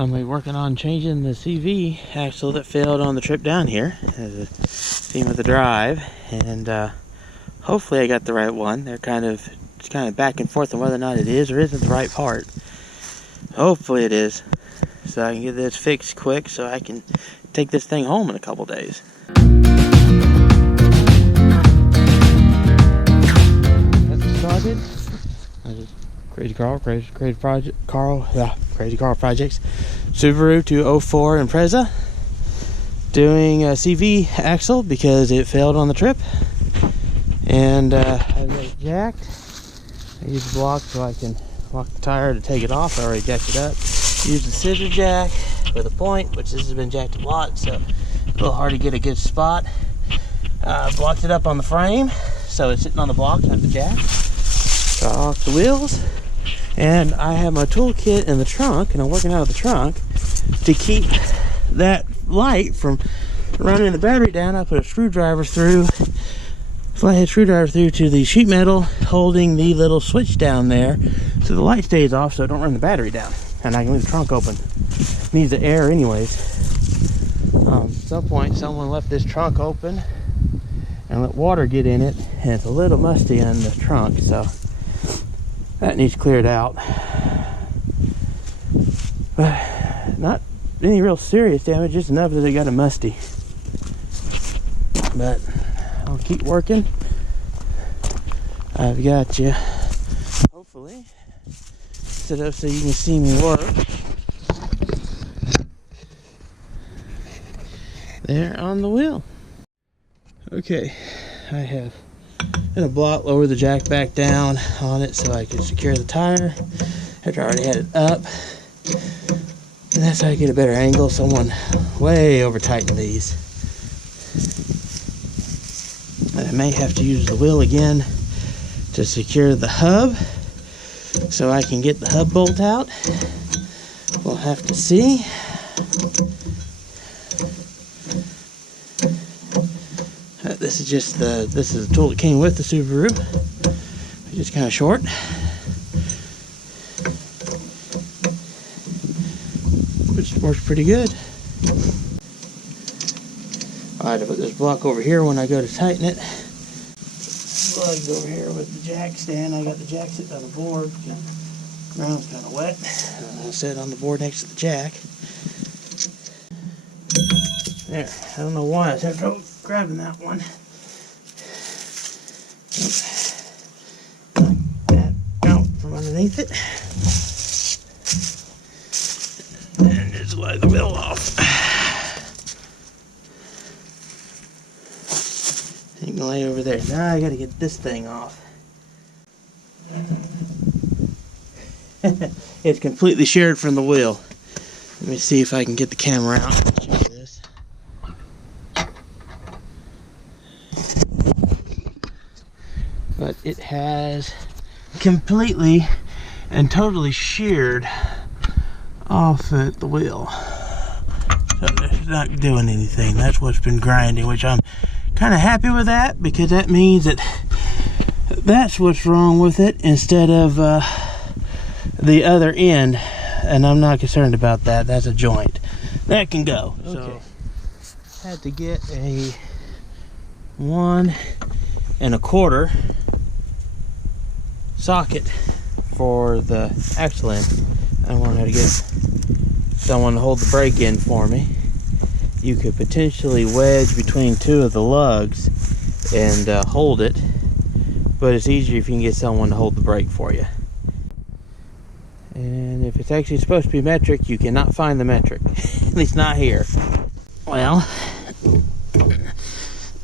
I'm working on changing the CV axle that failed on the trip down here as a theme of the drive, and hopefully I got the right one. They're kind of back and forth on whether or not it is or isn't the right part. Hopefully it is, so I can get this fixed quick so I can take this thing home in a couple days. That's started. Krazy Karl, Krazy Karl Projects, Subaru 204 Impreza, doing a CV axle because it failed on the trip, and I got it jacked. I used the block so I can lock the tire to take it off. I already jacked it up. Used the scissor jack with a point, which this has been jacked a lot, so a little hard to get a good spot. Blocked it up on the frame, so it's sitting on the block, not the jack. Got off the wheels. And I have my toolkit in the trunk, and I'm working out of the trunk to keep that light from running the battery down. I put a screwdriver through, flathead screwdriver through to the sheet metal holding the little switch down there, so the light stays off so I don't run the battery down. And I can leave the trunk open. It needs the air anyways. At some point someone left this trunk open and let water get in it, and it's a little musty in the trunk, so that needs cleared out. Not any real serious damage, just enough that it got a musty. But I'll keep working. I've got you, hopefully, set up so you can see me work. There on the wheel. Okay, I have in a block lower the jack back down on it so I can secure the tire after I already had it up, and that's how I get a better angle. Someone way over tightened these. I may have to use the wheel again to secure the hub so I can get the hub bolt out. We'll have to see. This is just this is the tool that came with the Subaru. It's just kind of short. Which works pretty good. I had to put this block over here when I go to tighten it. Plugs over here with the jack stand. I got the jack sitting on the board. The ground's kind of wet. I set on the board next to the jack. There. I don't know why I was having trouble grabbing that one. Knock that out from underneath it. And just slide the wheel off. You can lay over there. Now I gotta get this thing off. It's completely sheared from the wheel. Let me see if I can get the camera out. This. But it has completely and totally sheared off at the wheel. So it's not doing anything. That's what's been grinding, which I'm kind of happy with that, because that means that that's what's wrong with it instead of the other end, and I'm not concerned about that. That's a joint that can go. Okay. So had to get a 1 1/4 socket for the axle end. I wanted to get someone to hold the brake in for me. You could potentially wedge between two of the lugs and hold it, but it's easier if you can get someone to hold the brake for you. And if it's actually supposed to be metric, you cannot find the metric. At least not here. Well,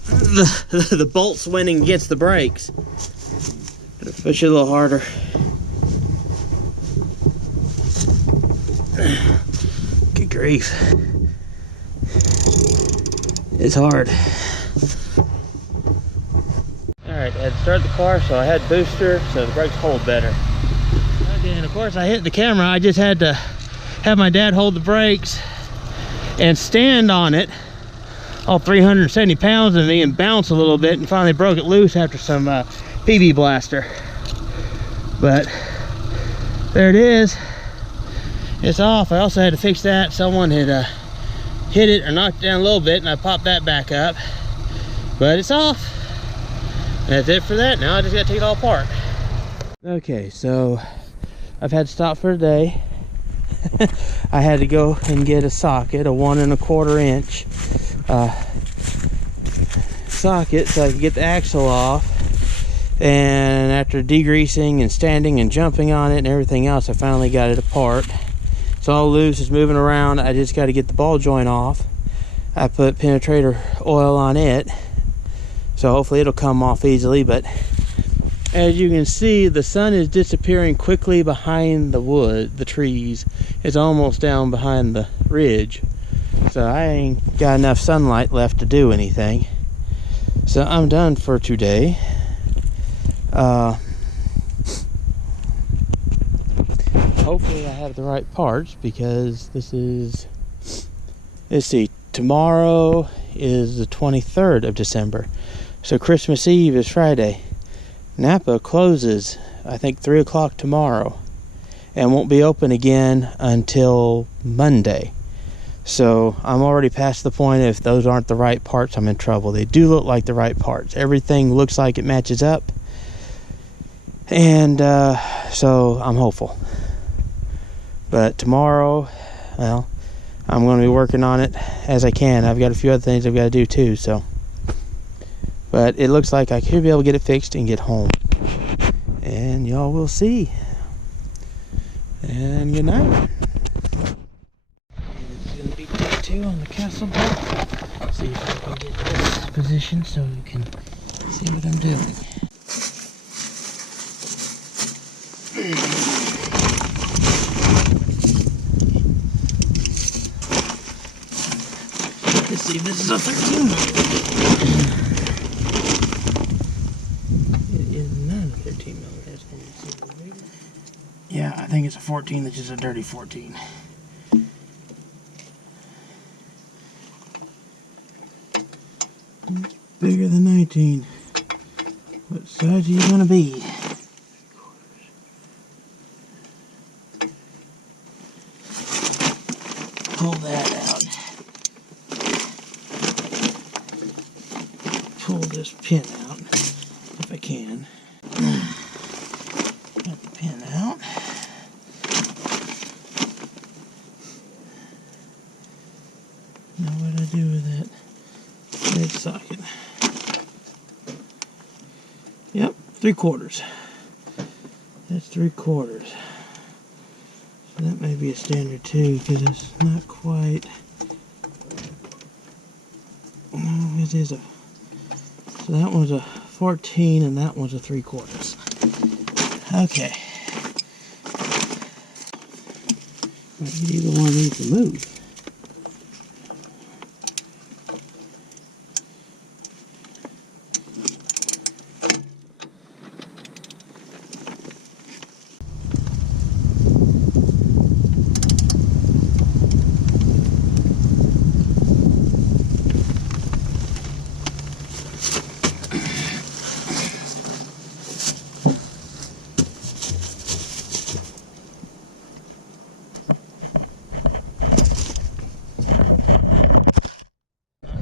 the bolt's winning against the brakes. Push it a little harder. Good grief. It's hard. Alright, I had to start the car, so I had booster, so the brakes hold better. Okay, and of course I hit the camera. I just had to have my dad hold the brakes and stand on it, all 370 pounds of me, and bounce a little bit, and finally broke it loose after some PB blaster. But there it is. It's off. I also had to fix that. Someone had hit it or knocked it down a little bit, and I popped that back up. But it's off. That's it for that. Now I just gotta take it all apart. Okay, so I've had to stop for a day. I had to go and get a socket, a 1 1/4 inch socket, so I could get the axle off. And after degreasing and standing and jumping on it and everything else, I finally got it apart. It's all loose, it's moving around. I just got to get the ball joint off. I put penetrator oil on it, so hopefully it'll come off easily. But as you can see, the sun is disappearing quickly behind the trees. It's almost down behind the ridge, so I ain't got enough sunlight left to do anything. So I'm done for today. Hopefully I have the right parts, because this is, let's see, tomorrow is the 23rd of December, so Christmas Eve is Friday. Napa closes, I think, 3 o'clock tomorrow, and won't be open again until Monday. So I'm already past the point. If those aren't the right parts, I'm in trouble. They do look like the right parts. Everything looks like it matches up, and so I'm hopeful. But tomorrow, well, I'm going to be working on it as I can. I've got a few other things I've got to do too, so. But it looks like I could be able to get it fixed and get home. And y'all will see. And good night. It's going to be day 2 on the castle bolt. See if I can get this position so you can see what I'm doing. Let's see if this is a 13 millimeter. It is not a 13 millimeter. Yeah, I think it's a 14, which is a dirty 14. It's bigger than 19. What size are you gonna be? Pull that out. Pull this pin out if I can. Get the pin out. Now what do I do with that red socket? Yep, 3/4. That's 3/4. So that may be a standard too, because it's not quite. No, it is a. So that one's a 14 and that one's a 3/4. Okay. Either one needs to move.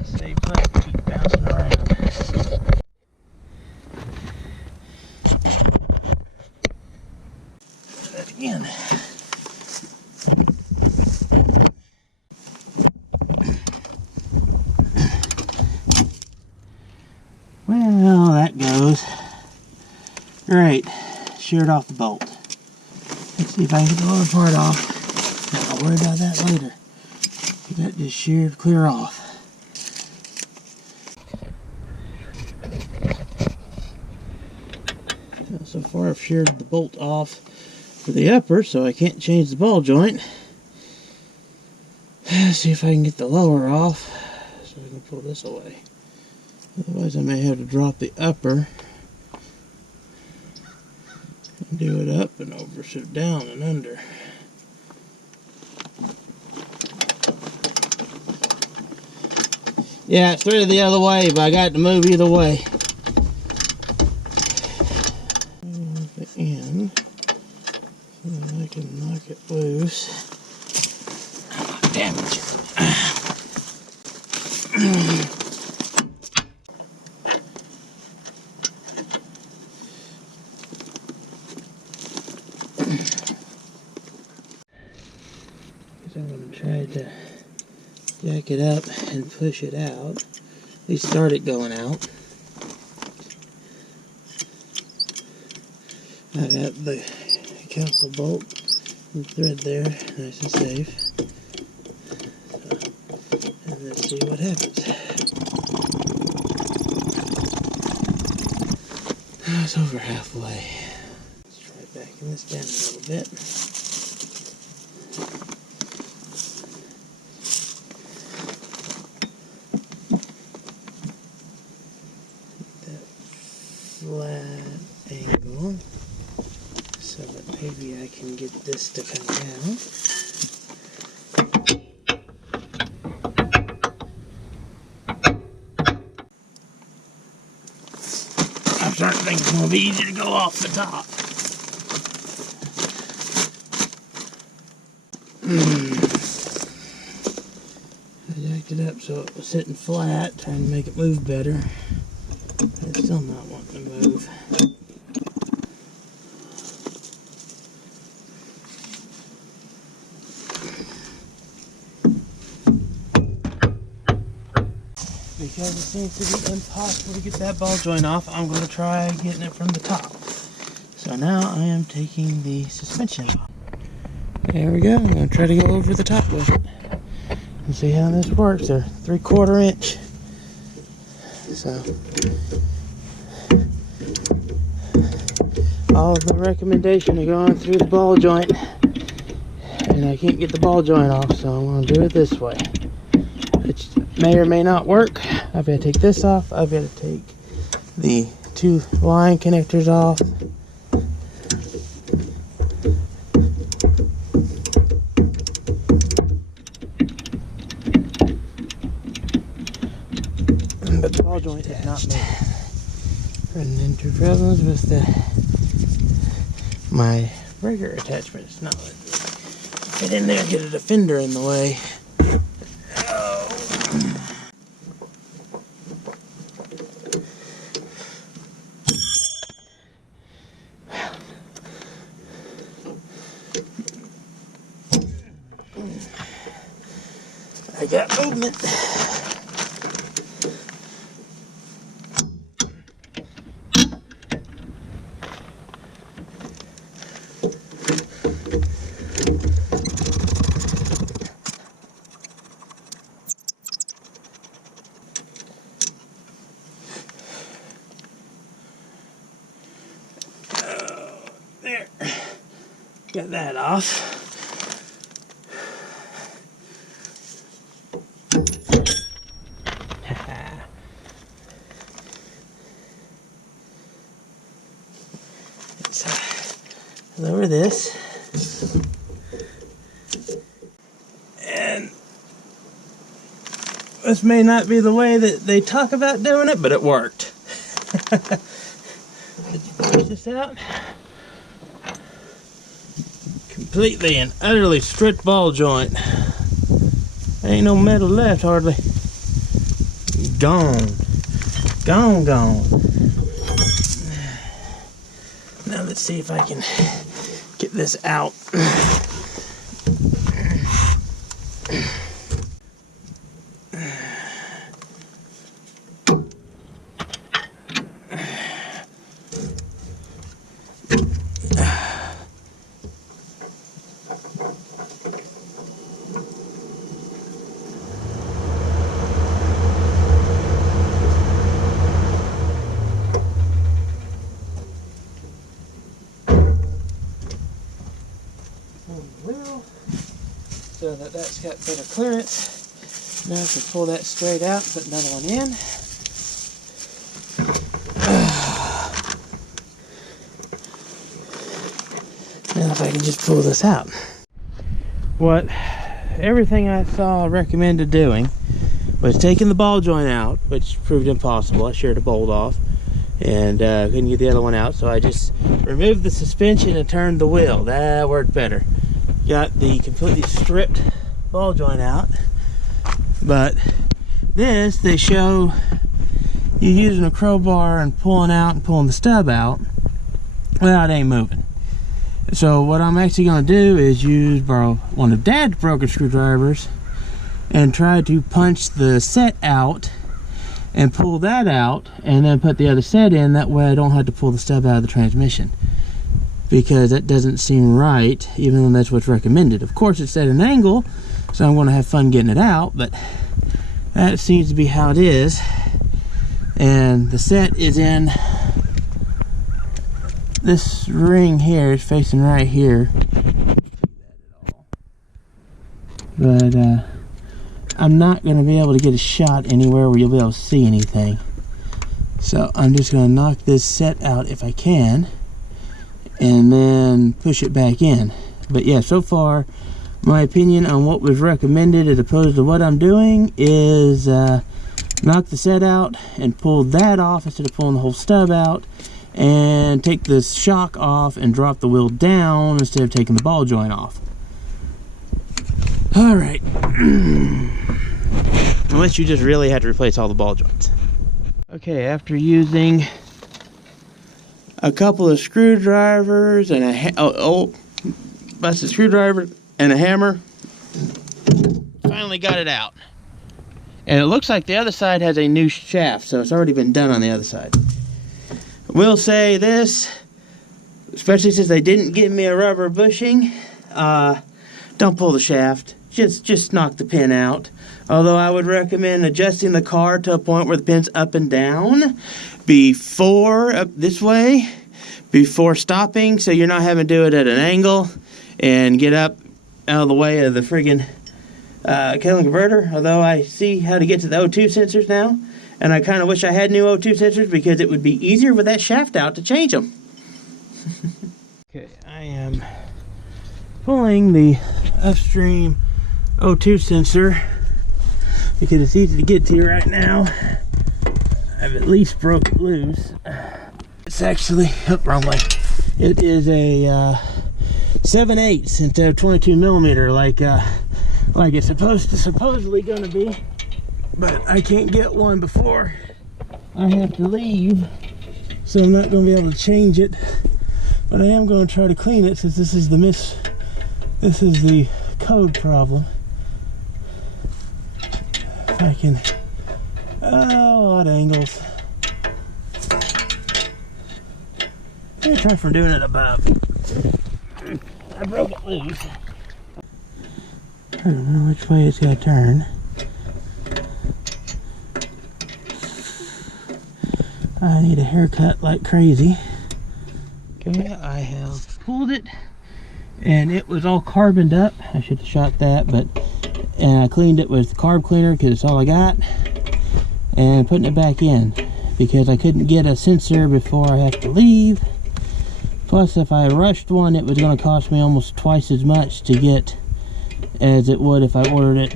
Stay put, keep bouncing around. Try that again. Well, that goes. Great. Sheared off the bolt. Let's see if I can get the lower part off. I'll worry about that later. That just sheared clear off. So far I've sheared the bolt off for the upper, so I can't change the ball joint. Let's see if I can get the lower off so I can pull this away. Otherwise I may have to drop the upper and do it up and over, so down and under. Yeah, it's threaded the other way, but I got it to move either way. The end, so I can knock it loose. damage. I'm going to try to jack it up and push it out. At least start it going out. I've got the castle bolt and thread there, nice and safe. So, and let's see what happens. It's over halfway. Let's try backing this down a little bit. Flat angle so that maybe I can get this to come down. I'm starting to think it's going to be easy to go off the top. I jacked it up so it was sitting flat, trying to make it move better. It's still not wanting to move. Because it seems to be impossible to get that ball joint off, I'm going to try getting it from the top. So now I am taking the suspension off. There we go. I'm going to try to go over the top with it and see how this works. They're 3/4 inch. So all of the recommendation of going through the ball joint, and I can't get the ball joint off, so I'm going to do it this way. It may or may not work. I've got to take this off. I've got to take the 2 line connectors off. But the ball joint is not made. Running into problems with my breaker attachment. It's not letting me fit in there and get a defender in the way. I got movement. There. Got that off. Lower this, and this may not be the way that they talk about doing it, but it worked. Let's push this out. Completely and utterly stripped ball joint. Ain't no metal left hardly. Gone. Gone, gone. Now let's see if I can get this out. So that's got better clearance. Now I can pull that straight out, put another one in. Now if I can just pull this out. Everything I saw recommended doing was taking the ball joint out, which proved impossible. I sheared a bolt off and couldn't get the other one out, so I just removed the suspension and turned the wheel. That worked better. Got the completely stripped ball joint out. But this, they show you using a crowbar and pulling the stub out without it ain't moving. So what I'm actually going to do is borrow one of Dad's broken screwdrivers and try to punch the set out and pull that out, and then put the other set in. That way I don't have to pull the stub out of the transmission, because that doesn't seem right, even though that's what's recommended. Of course, it's at an angle, so I'm going to have fun getting it out, but that seems to be how it is. And the set is in this ring here. It's facing right here, but I'm not going to be able to get a shot anywhere where you'll be able to see anything. So I'm just going to knock this set out if I can, and then push it back in. But yeah, so far my opinion on what was recommended as opposed to what I'm doing is knock the set out and pull that off instead of pulling the whole stub out, and take the shock off and drop the wheel down instead of taking the ball joint off. All right. Unless you just really had to replace all the ball joints. Okay, after using a couple of screwdrivers and a busted screwdriver and a hammer, finally got it out. And it looks like the other side has a new shaft, so it's already been done on the other side. Will say this, especially since they didn't give me a rubber bushing, don't pull the shaft. Just knock the pin out. Although I would recommend adjusting the car to a point where the pin's up and down before, up this way, before stopping, so you're not having to do it at an angle and get up out of the way of the friggin' kettle converter. Although I see how to get to the O2 sensors now, and I kind of wish I had new O2 sensors because it would be easier with that shaft out to change them. Okay, I am pulling the upstream O2 sensor because it's easy to get to right now. I've at least broke it loose. It's actually, wrong way. It is a 7/8 instead of 22 millimeter, like it's supposedly gonna be. But I can't get one before I have to leave, so I'm not gonna be able to change it. But I am going to try to clean it, since this is the code problem. If I can, odd angles. I'm gonna try from doing it above. I broke it loose. I don't know which way it's gonna turn. I need a haircut like crazy. Okay, I have pulled it, and it was all carboned up. I should have shot that, and I cleaned it with carb cleaner because it's all I got, and putting it back in because I couldn't get a sensor before I have to leave. Plus, if I rushed one, it was going to cost me almost twice as much to get as it would if I ordered it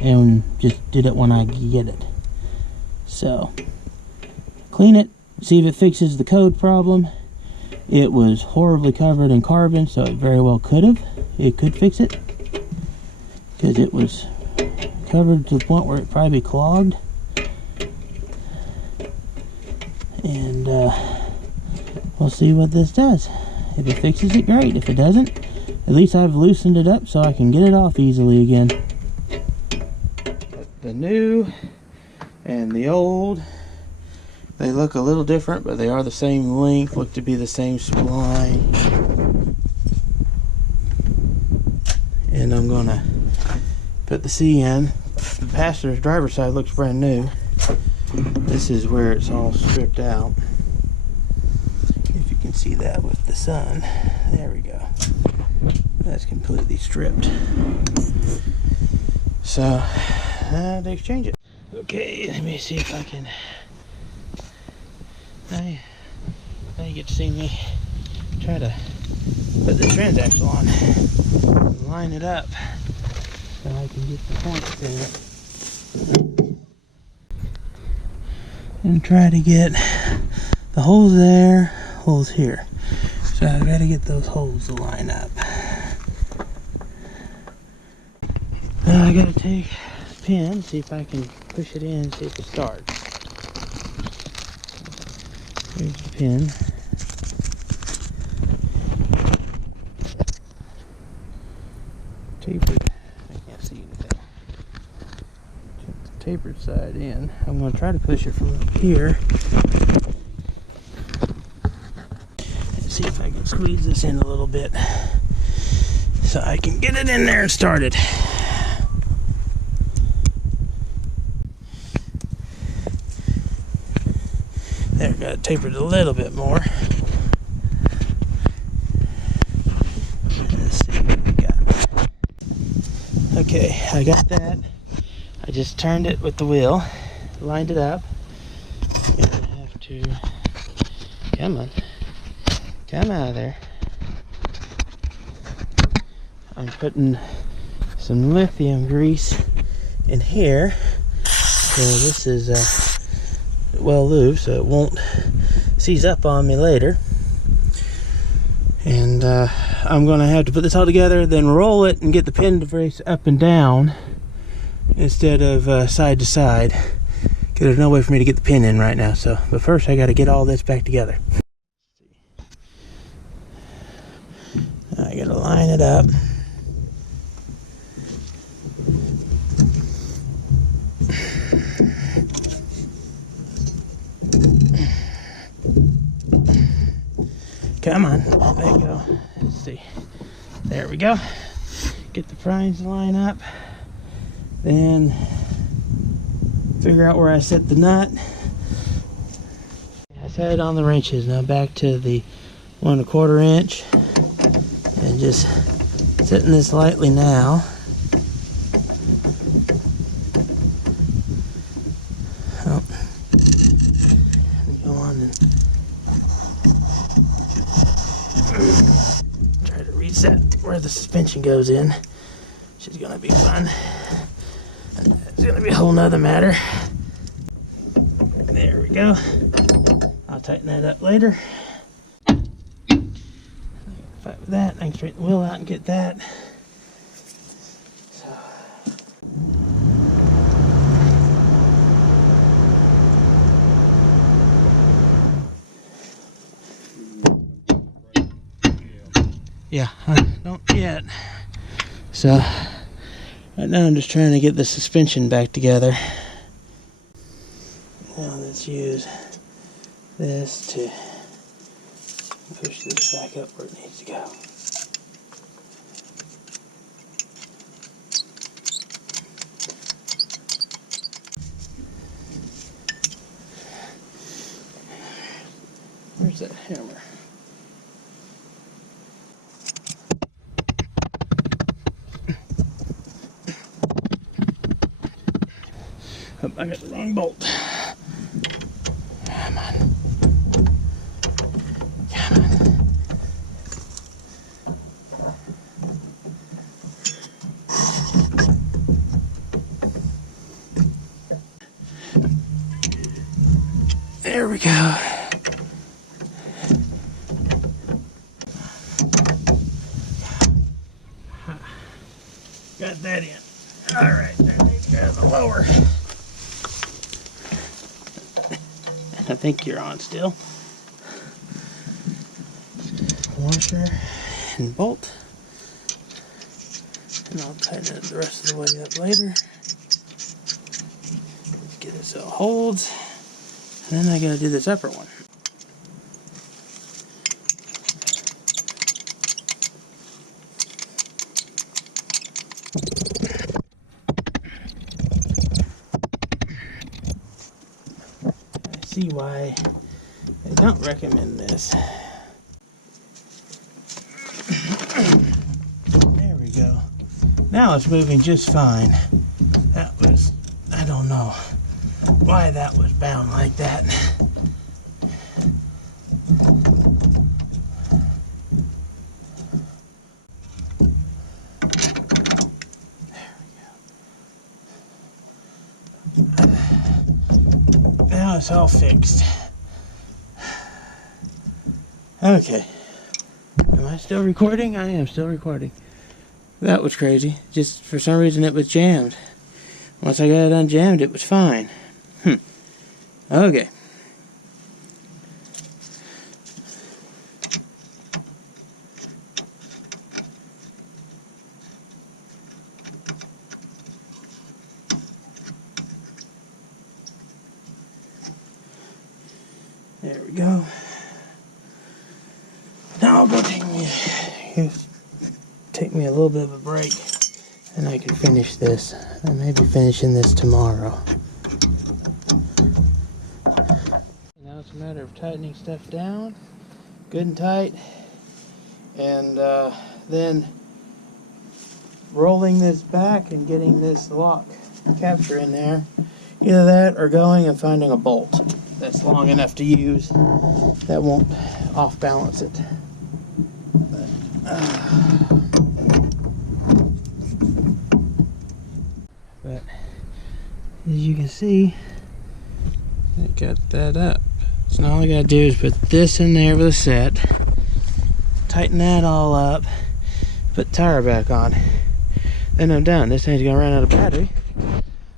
and just did it when I get it. So, clean it, see if it fixes the code problem. It was horribly covered in carbon, so it very well could have. It could fix it, because it was covered to the point where it probably clogged. And we'll see what this does. If it fixes it, great. If it doesn't, at least I've loosened it up so I can get it off easily again. The new and the old, they look a little different, but they are the same length, look to be the same spline. And I'm gonna put the C in. The passenger's driver's side looks brand new. This is where it's all stripped out. If you can see that with the sun. There we go. That's completely stripped. So, they exchange it. Okay, let me see if I can... Now you get to see me try to put the transaxle on and line it up so I can get the points in it. And try to get the holes there, holes here. So I've got to get those holes to line up. Now I gotta take a pin, see if I can push it in, see if it starts. Here's the pin. Tapered. I can't see anything. Check the tapered side in. I'm going to try to push it from up here. And see if I can squeeze this in a little bit so I can get it in there and started. There, got it tapered a little bit more. Let's see what we got. Okay, I got that. I just turned it with the wheel, lined it up. I'm gonna have to, come on, come out of there. I'm putting some lithium grease in here. So this is well lubed so it won't seize up on me later. And I'm gonna have to put this all together, then roll it and get the pin to brace up and down instead of side to side, because there's no way for me to get the pin in right now. So, but first I got to get all this back together. I got to line it up. Come on, there you go. Let's see. There we go. Get the pries to line up. Then figure out where I set the nut. I set it on the wrenches. Now back to the 1 1/4 inch. And just setting this lightly now. Oh. Go on and try to reset where the suspension goes in, which is gonna be fun. It's gonna be a whole nother matter. There we go. I'll tighten that up later. Fight with that. I can straighten the wheel out and get that. So. Yeah, I don't yet. So right now I'm just trying to get the suspension back together. Now let's use this to push this back up where it needs to go. Where's that hammer? Oh, I got the wrong bolt. Come on. Come on. There we go. Got that in. All right, there needs to go to the lower. I think you're on still. Washer and bolt. And I'll tighten it the rest of the way up later. Get it so it holds. And then I gotta do this upper one. See why I don't recommend this. There we go. Now it's moving just fine. That was, I don't know why that was bound like that. Now it's all fixed. Okay. Am I still recording? I am still recording. That was crazy. Just for some reason it was jammed. Once I got it unjammed, it was fine. Okay. There we go. Now I'll go take me a little bit of a break, and I can finish this. I may be finishing this tomorrow. Now it's a matter of tightening stuff down, good and tight, and then rolling this back and getting this lock capture in there. Either that or going and finding a bolt that's long enough to use that won't off balance it. But as you can see, I got that up. So now all I gotta do is put this in there with a set, tighten that all up, put the tire back on. Then I'm done. This thing's gonna run out of battery.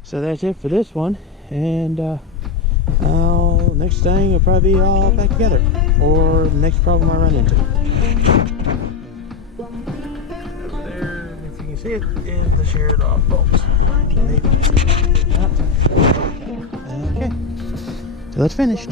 So that's it for this one. And next thing will probably be all back together, or the next problem I run into. Over there, if you can see it, is the sheared off bolt. Maybe not. Okay, so that's finished.